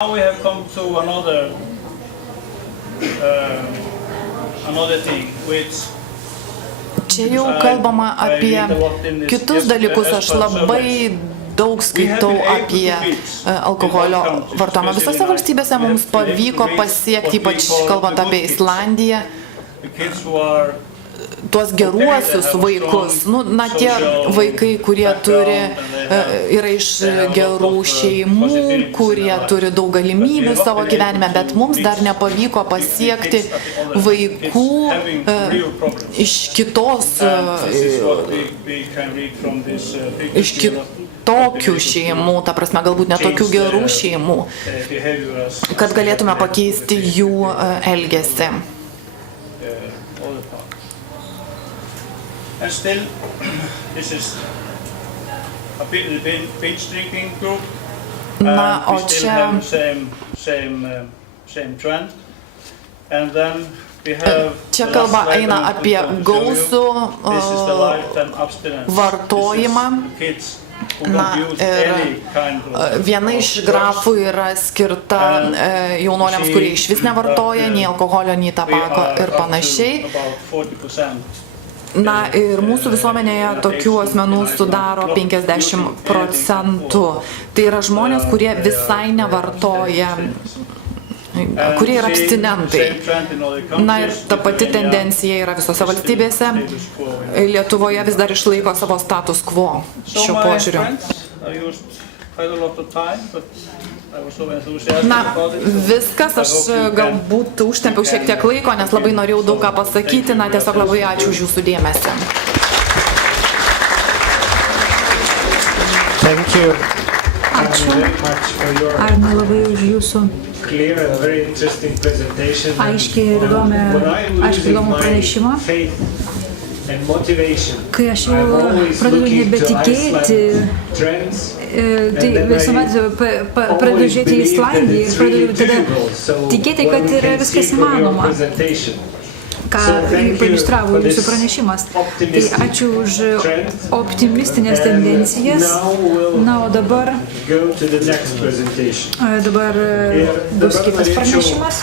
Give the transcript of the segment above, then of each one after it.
Now we have come to another thing, which Čia jau kalbama apie kitus dalykus. Aš labai daug skaitau apie alkoholio vartojimą. Visose valstybėse mums pavyko pasiekti, ypač kalbant apie Islandiją, tuos geruosius vaikus. Tie vaikai, kurie yra iš gerų šeimų, kurie turi daug galimybių savo gyvenime, bet mums dar nepavyko pasiekti vaikų iš kitokių šeimų, ta prasme, galbūt netokių gerų šeimų, kad galėtume pakeisti jų elgesį. And still, this is a bit of the binge drinking group. We still have the same trend. And then we have. Čia kalba eina apie gausų vartojimą. Viena iš grafų yra skirta jaunuoliams, kurie išvis nevartoja nei alkoholio, nei tabako ir panašiai. Ir mūsų visuomenėje tokių asmenų sudaro 50%. Tai yra žmonės, kurie visai nevartoja, kurie yra abstinentai. Ir ta pati tendencija yra visose valstybėse. Lietuvoje vis dar išlaiko savo status quo šiuo požiūriu. Viskas, aš galbūt užtempiau šiek tiek laiko, nes labai norėjau daug ką pasakyti, tiesiog labai ačiū už jūsų dėmesį. Ačiū, Arnai, labai už jūsų aiškiai ir įdomų pranešimą. Kai aš jau pradedu nebetikėti, tai visuomet pradedu žiūrėti į Islandiją ir pradedu tada tikėti, kad yra viskas įmanoma, ką pailiustravo jūsų pranešimas. Tai ačiū už optimistinės tendencijas. O dabar bus kitas pranešimas.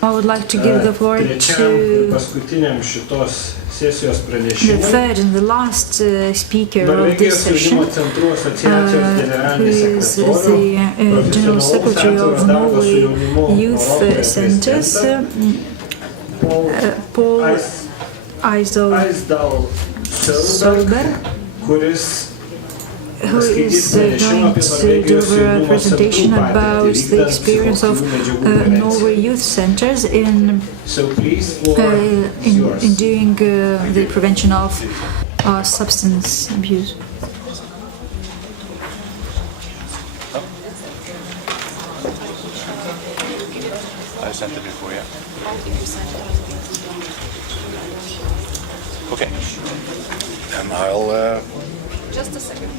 I would like to give the floor to the third and the last speaker of this session, who is the General Secretary of Norway Youth Centers, Paul Eisdal Solberg, who is going to do a presentation about the experience of Norway Youth Centers in doing the prevention of substance abuse. I sent it before, yeah. Okay. And I'll... Just a second.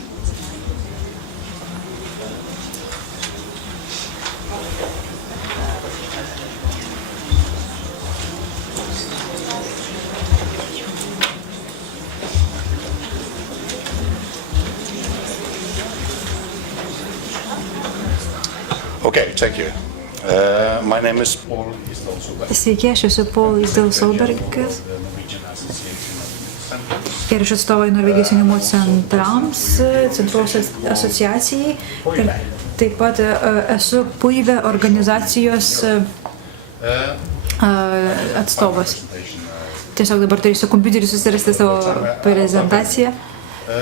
Okay, thank you. My name is Paul Eisdal-Solberg. Sveiki, aš esu Paul Eisdal-Solbergas ir aš atstovauju Norvegijos jaunimo centrams, centrų asociacijai ir taip pat esu PUIVE organizacijos atstovas. Tiesiog dabar turėsiu kompiuterį susirasti savo prezentaciją,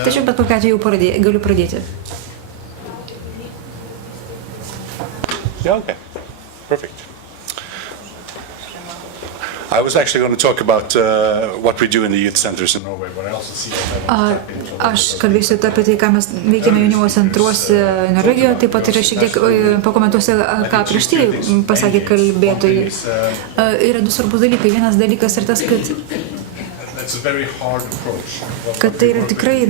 tačiau bet kokiu atveju galiu pradėti. Yeah, okay. Perfect. I was actually going to talk about what we do in the youth centers in Norway, but I also see Aš kalbėsiu apie tai, ką mes veikiame jaunimo centruose Norvegijoje, taip pat ir šiek tiek pakomentuosiu, ką prieš tai pasakė kalbėtojai. Yra du svarbus dalykai. Vienas dalykas yra tas, kad tai yra tikrai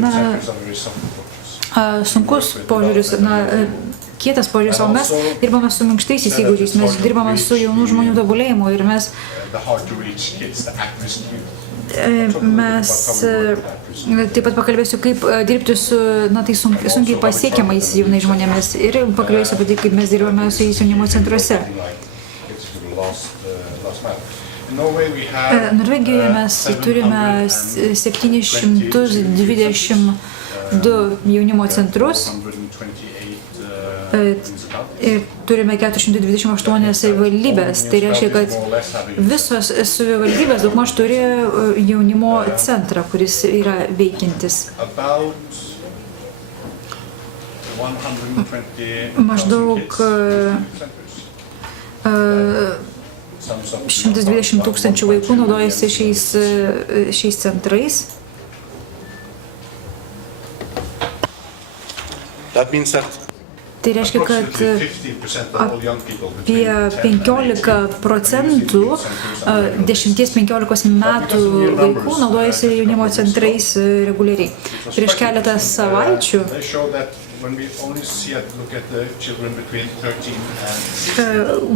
sunkus požiūris, kietas požiūris, o mes dirbame su minkštaisiais įgūdžiais, mes dirbame su jaunų žmonių tobulėjimu ir mes Mes taip pat pakalbėsiu, kaip dirbti su tai sunkiai pasiekiamais jaunais žmonėmis ir pakalbėsiu apie tai, kaip mes dirbame su jais jaunimo centruose. Norvegijoje mes turime 722 jaunimo centrus. Ir turime 428 savivaldybės. Tai reiškia, kad visos savivaldybės daugmaž turi jaunimo centrą, kuris yra veikiantis. Maždaug 120 tūkstančių vaikų naudojasi šiais centrais. That means that Tai reiškia, kad apie 15% 10-15 metų vaikų naudojasi jaunimo centrais reguliariai. Prieš keletą savaičių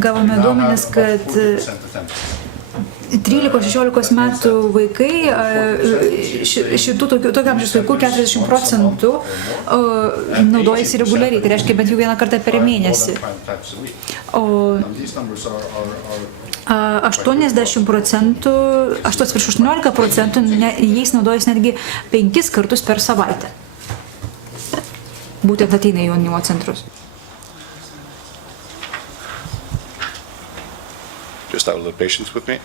gavome duomenis, kad 13-16 metų vaikai, šitų tokio amžiaus vaikų 40% naudojasi reguliariai, tai reiškia bent jau vieną kartą per mėnesį. O 18% jais naudojasi netgi 5 kartus per savaitę. Būtent ateina į jaunimo centrus. just have a little patience with me.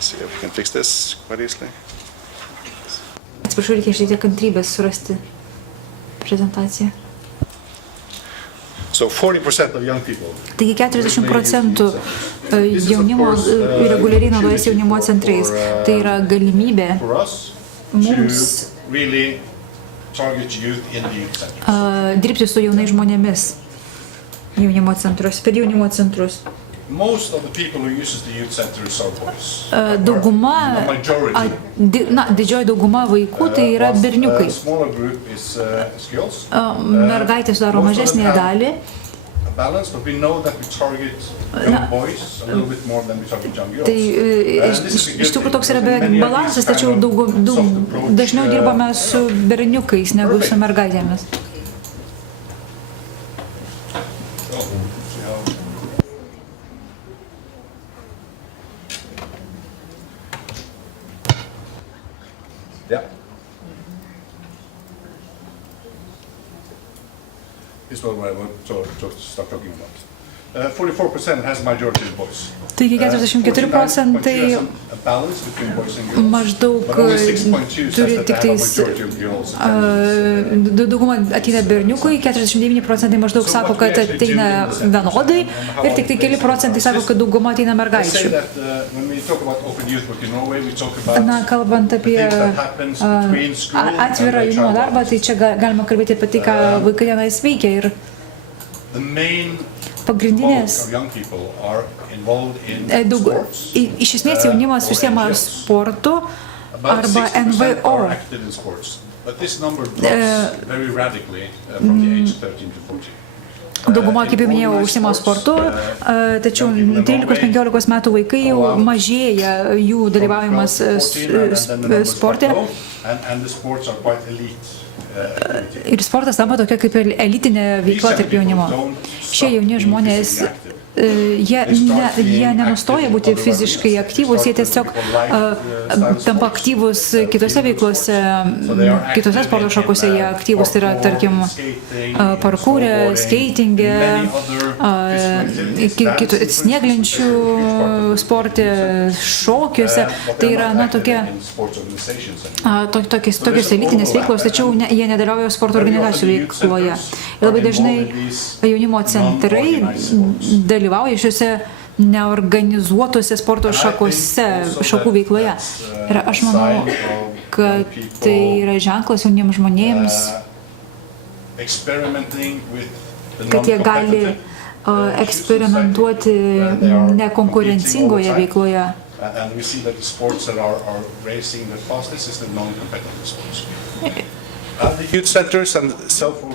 See if we can fix this quite easily. Atsiprašau, reikia šiek tiek kantrybės surasti prezentaciją. So 40% of young people. Taigi 40% jaunimo reguliariai naudojasi jaunimo centrais. Tai yra galimybė mums dirbti su jaunais žmonėmis jaunimo centruose, per jaunimo centrus. Dauguma, didžioji dauguma vaikų tai yra berniukai. Mergaitės sudaro mažesnę dalį. Tai iš tikrųjų toks yra beveik balansas, tačiau dažniau dirbame su berniukais negu su mergaitėmis. This is what I want to start talking about. 44% has majority voice. Taigi 44% maždaug turi tik tais, dauguma ateina berniukai, 49% maždaug sako, kad ateina vienodai ir tik tai keli procentai sako, kad dauguma ateina mergaičių. Na, kalbant apie atvirą jaunimo darbą, tai čia galima kalbėti apie tai, ką vaikai tenais veikia ir pagrindinės, iš esmės jaunimas užsiema sportu arba NVO. Dauguma, kaip jau minėjau, užsiema sportu, tačiau 13-15 metų vaikai jau mažėja jų dalyvavimas sporte. Ir sportas tampa tokia kaip elitinė veikla tarp jaunimo. Šie jauni žmonės, jie nenustoja būti fiziškai aktyvūs, jie tiesiog tampa aktyvūs kitose veiklose, kitose sporto šakose, jie aktyvūs yra, tarkim, parkūre, skeitinge, snieglenčių sporte, šokiuose. Tai yra, na, tokios elitinės veiklos, tačiau jie nedalyvauja sporto organizacijų veikloje. Ir labai dažnai jaunimo centrai dalyvauja šiuose neorganizuotose sporto šakų veikloje. Ir aš manau, kad tai yra ženklas jauniems žmonėms, kad jie gali eksperimentuoti nekonkurencingoje veikloje.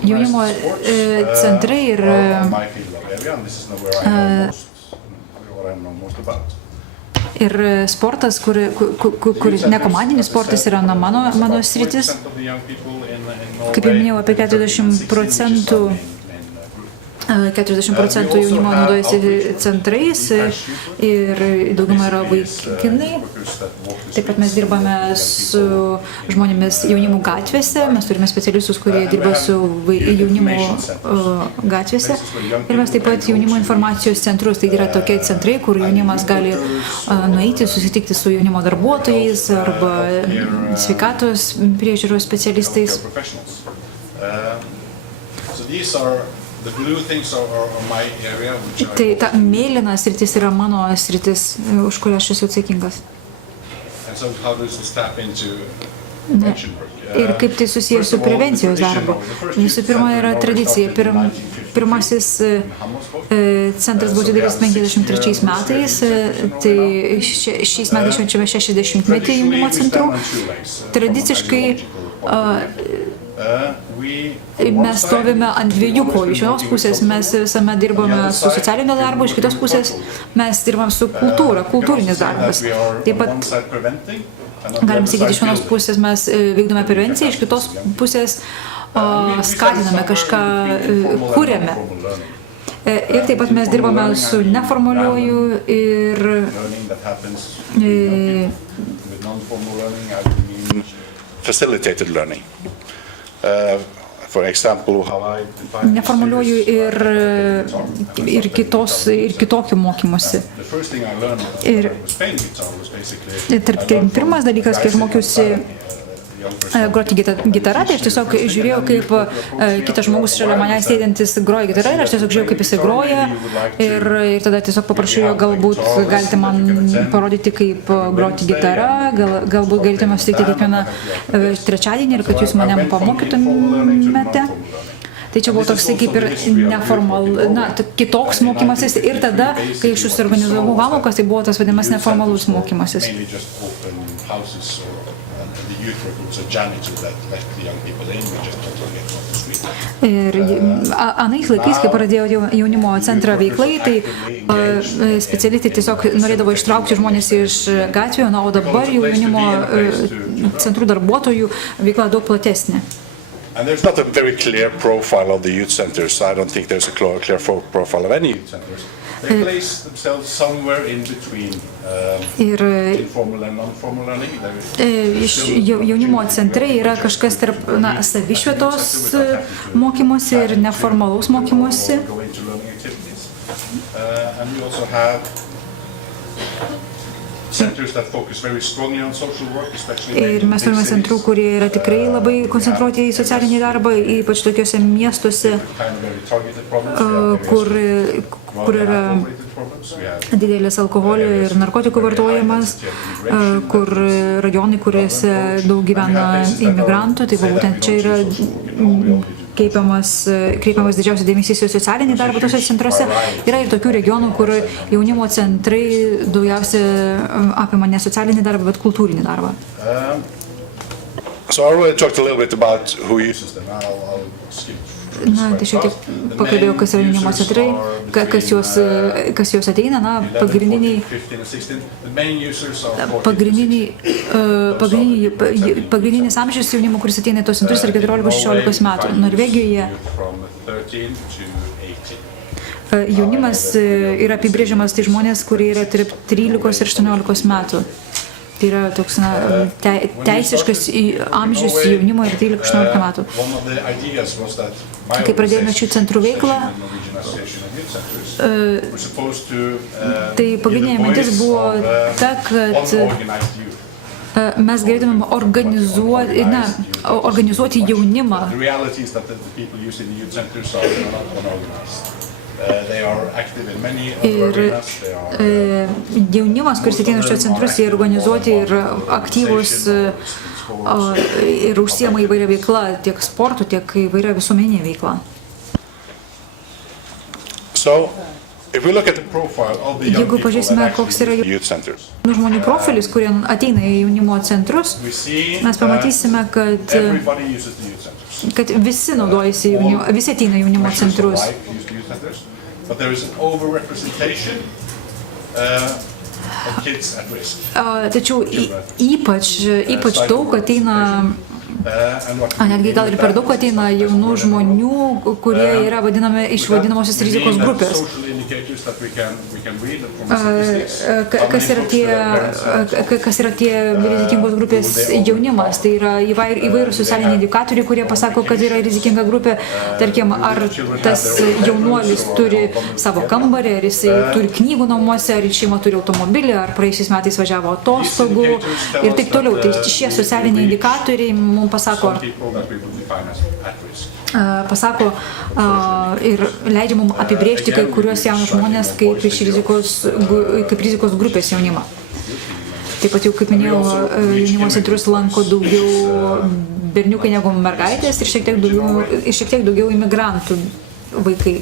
Jaunimo centrai ir Ir sportas, kur nekomandinis sportas yra mano sritis. Kaip jau minėjau, apie 40% jaunimo naudojasi centrais ir dauguma yra vaikinai. Taip pat mes dirbame su žmonėmis jaunimų gatvėse, mes turime specialistus, kurie dirba su jaunimo gatvėse. Ir mes taip pat jaunimo informacijos centrus, tai yra tokie centrai, kur jaunimas gali nueiti, susitikti su jaunimo darbuotojais arba sveikatos priežiūros specialistais. Tai ta mėlyna sritis yra mano sritis, už kurią aš esu atsakingas. Ir kaip tai susijęs su prevencijos darbu. Visų pirma yra tradicija. Pirmasis centras buvo atidarytas 53 metais, tai šiais metais švenčiame 60-metį jaunimo centrų. Tradiciškai mes stovime ant dviejų kojų. Iš vienos pusės mes visame dirbame su socialinio darbu, iš kitos pusės mes dirbame su kultūra, kultūrinis darbas. Taip pat, galim sakyti, iš vienos pusės mes vykdome prevenciją, iš kitos pusės skatiname kažką, kuriame. Ir taip pat mes dirbame su neformaliuoju ir facilitated learning. For example, neformaliuoju ir kitokiu mokymusi. Ir pirmas dalykas, kai aš mokiausi groti gitarą, tai aš tiesiog žiūrėjau, kaip kitas žmogus šalia manęs sėdintis groja gitarą ir aš tiesiog žiūrėjau, kaip jisai groja ir tada tiesiog paprašiau jo, galbūt galite man parodyti, kaip groti gitarą, galbūt galite man sutikti kiekvieną trečiadienį ir kad jūs mane pamokytumėte. Tai čia buvo toksai kaip ir kitoks mokymasis ir tada, kai aš susiorganizavau pamokas, tai buvo tas vadinamas neformalus mokymasis. Ir anais laikais, kai pradėjo jaunimo centro veiklai, tai specialistai tiesiog norėdavo ištraukti žmonės iš gatvių, o dabar jaunimo centrų darbuotojų veikla daug platesnė. And there's not a very clear profile of the youth centers. I don't think there's a clear profile of any youth centers. They place themselves somewhere in between informal and non-formal learning. Jaunimo centrai yra kažkas tarp savišvietos mokymosi ir neformalaus mokymosi. And we also have centers that focus very strongly on social work, especially ir mes turime centrų, kurie yra tikrai labai koncentruoti į socialinį darbą, ypač tokiuose miestuose, kur yra didelis alkoholio ir narkotikų vartojimas, kur rajonai, kuriuose daug gyvena imigrantų, tai būtent čia yra kreipiamas didžiausias dėmesys į socialinį darbą tose centruose. Yra ir tokių regionų, kur jaunimo centrai daugiausia apima ne socialinį darbą, bet kultūrinį darbą. So I already talked a little bit about who uses them. I'll skip. Tai šiek tiek pakalbėjau, kas yra jaunimo centrai, kas juos ateina, pagrindinis amžius jaunimo, kuris ateina į tos centrus, yra 14-16 metų. Norvegijoje jaunimas yra apibrėžiamas tai žmonės, kurie yra tarp 13 ir 18 metų. Tai yra toks teisiškas amžius jaunimo ir 13-18 metų. Kai pradėjome šių centrų veiklą, tai pagrindinė mintis buvo ta, kad mes galėtumėm organizuoti jaunimą. Ir jaunimas, kuris ateina šios centrus, jie organizuoti ir aktyvus ir užsiema įvairia veikla, tiek sportų, tiek įvairia visuomeninė veikla. Jeigu pažiūrėsime, koks yra jaunų žmonių profilis, kurie ateina į jaunimo centrus, mes pamatysime, kad visi naudojasi visi ateina į jaunimo centrus. of kids at risk. Tačiau ypač daug ateina, netgi gal ir per daug ateina jaunų žmonių, kurie yra iš vadinamosios rizikos grupės. Kas yra tie rizikingos grupės jaunimas? Tai yra įvairūs socialiniai indikatoriai, kurie pasako, kad yra rizikinga grupė. Tarkim, ar tas jaunuolis turi savo kambarį, ar jisai turi knygų namuose, ar šeima turi automobilį, ar praėjusiais metais važiavo atostogų ir taip toliau. Tai šie socialiniai indikatoriai mums pasako ir leidžia mums apibrėžti kai kuriuos jaunus žmonės kaip rizikos grupės jaunimą. Taip pat jau, kaip minėjau, jaunimo centrus lanko daugiau berniukai negu mergaitės ir šiek tiek daugiau imigrantų vaikai.